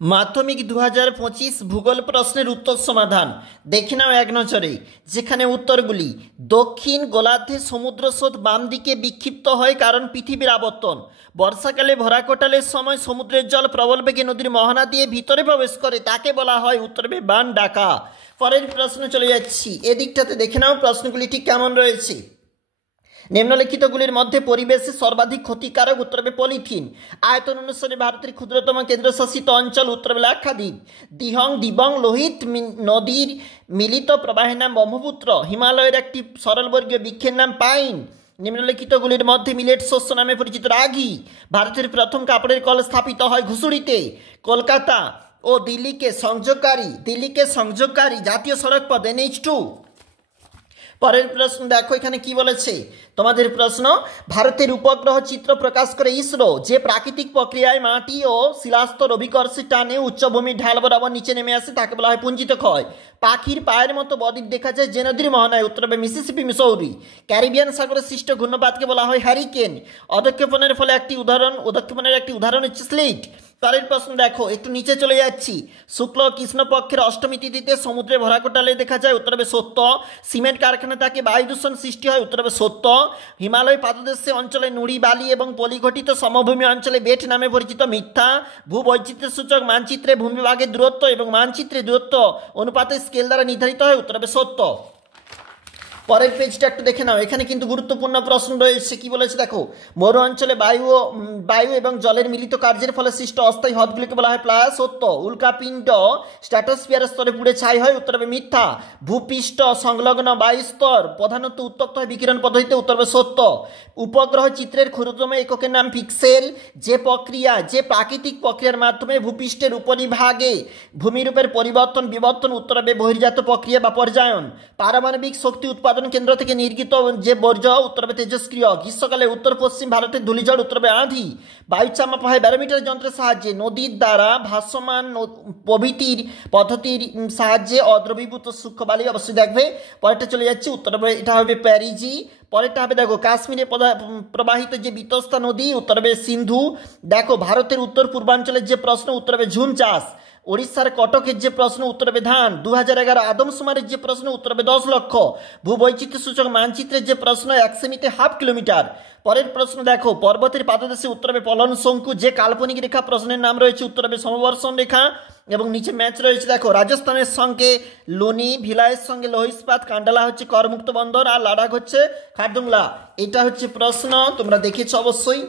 মাধ্যমিক 2025 ভূগোল প্রশ্নের উত্তর সমাধান দেখে নাও এক নজরে। যেখানে উত্তরগুলি দক্ষিণ গোলার্ধে সমুদ্র স্রোত বাম দিকে বিক্ষিপ্ত হয় কারণ পৃথিবীর আবর্তন। বর্ষাকালে ভরাকটালের সময় সমুদ্রের জল প্রবল বেগে নদীর মোহনা দিয়ে ভিতরে প্রবেশ করে, তাকে বলা হয় উত্তরে বান ডাকা। পরের প্রশ্ন চলে যাচ্ছি, এদিকটাতে দেখে নাও প্রশ্নগুলি ঠিক কেমন রয়েছে। নিম্নলিখিতগুলির মধ্যে পরিবেশে সর্বাধিক ক্ষতিকারক উত্তর হবে পলিথিন। আয়তন অনুসারে ভারতের ক্ষুদ্রতম কেন্দ্রশাসিত অঞ্চল উত্তর হবে লাক্ষাদ্বীপ। দিহং দিবং লোহিত নদীর মিলিত প্রবাহের নাম ব্রহ্মপুত্র। হিমালয়ের একটি সরলবর্গীয় বৃক্ষের নাম পাইন। নিম্নলিখিতগুলির মধ্যে মিলেট শস্য নামে পরিচিত রাগি। ভারতের প্রথম কাপড়ের কল স্থাপিত হয় ঘুষুড়িতে। কলকাতা ও দিল্লিকে সংযোগকারী জাতীয় সড়ক পথ NH2। পরের প্রশ্ন দেখো এখানে কি বলেছে তোমাদের প্রশ্ন, ভারতের উপগ্রহ চিত্র প্রকাশ করে ইসরো। যে প্রাকৃতিক প্রক্রিয়ায় মাটি ও শিলাস্তর অভিকর্ষে টানে উচ্চভূমির ঢাল বরাবর নিচে নেমে আসে তাকে বলা হয় পুঞ্জিত ক্ষয়। পাখির পায়ের মতো বদ্বীপ দেখা যায় যে নদীর মোহনায় উত্তর হবে মিসিসিপি মিসৌরি। ক্যারিবিয়ান সাগরে সৃষ্ট ঘূর্ণপাতকে বলা হয় হ্যারিকেন। অধক্ষেপণের একটি উদাহরণ হচ্ছে স্লিট। পরের প্রশ্ন দেখো, একটু নিচে চলে যাচ্ছি। শুক্ল ও কৃষ্ণপক্ষের অষ্টমী তিথিতে সমুদ্রে ভরাকটালে দেখা যায় উত্তর হবে সত্য। সিমেন্ট কারখানা থেকে বায়ু দূষণ সৃষ্টি হয় উত্তর হবে সত্য। হিমালয় পাদদেশে অঞ্চলে নুড়ি বালি এবং পলিঘটিত সমভূমি অঞ্চলে বেট নামে পরিচিত মিথ্যা। ভূবৈচিত্র্য সূচক মানচিত্রে ভূমিভাগের দূরত্ব এবং মানচিত্রে দূরত্ব অনুপাতের স্কেল দ্বারা নির্ধারিত হয় উত্তর হবে সত্য। পরের পেজটা একটু দেখে নাও, এখানে কিন্তু গুরুত্বপূর্ণ প্রশ্ন রয়েছে। কি বলেছে দেখো, মরু অঞ্চলে বায়ু এবং জলের মিলিত কার্যের ফলে সৃষ্ট অস্থায়ী হ্রদগুলিকে বলা হয় প্লায়া সত্য। উল্কাপিণ্ড স্ট্র্যাটোস্ফিয়ারের স্তরে পুড়ে ছাই হয় উত্তর হবে মিথ্যা। ভূপৃষ্ঠ সংলগ্ন বায়ুস্তর প্রধানত উত্তপ্ত হয় বিকিরণ পদ্ধতিতে উত্তর হবে সত্য। উপগ্রহ চিত্রের ক্ষুদ্রতম এককের নাম পিক্সেল। যে প্রাকৃতিক প্রক্রিয়ার মাধ্যমে ভূপৃষ্ঠের উপরিভাগে ভূমিরূপের বিবর্তন উত্তর হবে বহির্জাত প্রক্রিয়া বা পর্যায়ন। পারমাণবিক শক্তি উৎপাদন কেন্দ্র থেকে নির্গত যে বর্জ্য উত্তর হবে তেজস্ক্রিয়। গ্রীষ্মকালে উত্তর পশ্চিম ভারতের ধূলিঝড় উত্তর হবে আঁধি। বায়ু চাপা হয় ব্যারোমিটার যন্ত্রের সাহায্যে। নদীর দ্বারা ভাসমান প্রভৃতির পদ্ধতির সাহায্যে অদ্রবীভূত সূক্ষ্ম বালি অবশ্যই দেখবে। পরেরটা চলে যাচ্ছে, উত্তর হবে এটা হবে প্যারিজি। পরেরটা হবে দেখো, কাশ্মীরে প্রবাহিত যে বিতস্তা নদী উত্তর হবে সিন্ধু। দেখো ভারতের উত্তর পূর্বাঞ্চলের যে প্রশ্ন উত্তর হবে ঝুম চাষ। ওড়িশার কটকের যে প্রশ্ন উত্তর হবে ধান। 2011 আদমশুমারির যে প্রশ্ন উত্তর হবে 10 লক্ষ। ভূবৈচিত্র্য সূচক মানচিত্রের যে প্রশ্ন 1 সেমিতে হাফ কিলোমিটার। পরের প্রশ্ন দেখো, পর্বতের পাদদেশে উত্তর হবে পলন শঙ্কু। যে কাল্পনিক রেখা প্রশ্নের নাম রয়েছে উত্তর হবে সমবর্ষণ রেখা। এবং নিচে ম্যাচ রয়েছে দেখো, রাজস্থানের সঙ্গে লুনি, ভিলাইয়ের সঙ্গে লোহ ইস্পাত, কান্ডালা হচ্ছে করমুক্ত বন্দর আর লাদাখ হচ্ছে খারদুংলা। এটা হচ্ছে প্রশ্ন, তোমরা দেখেছো অবশ্যই।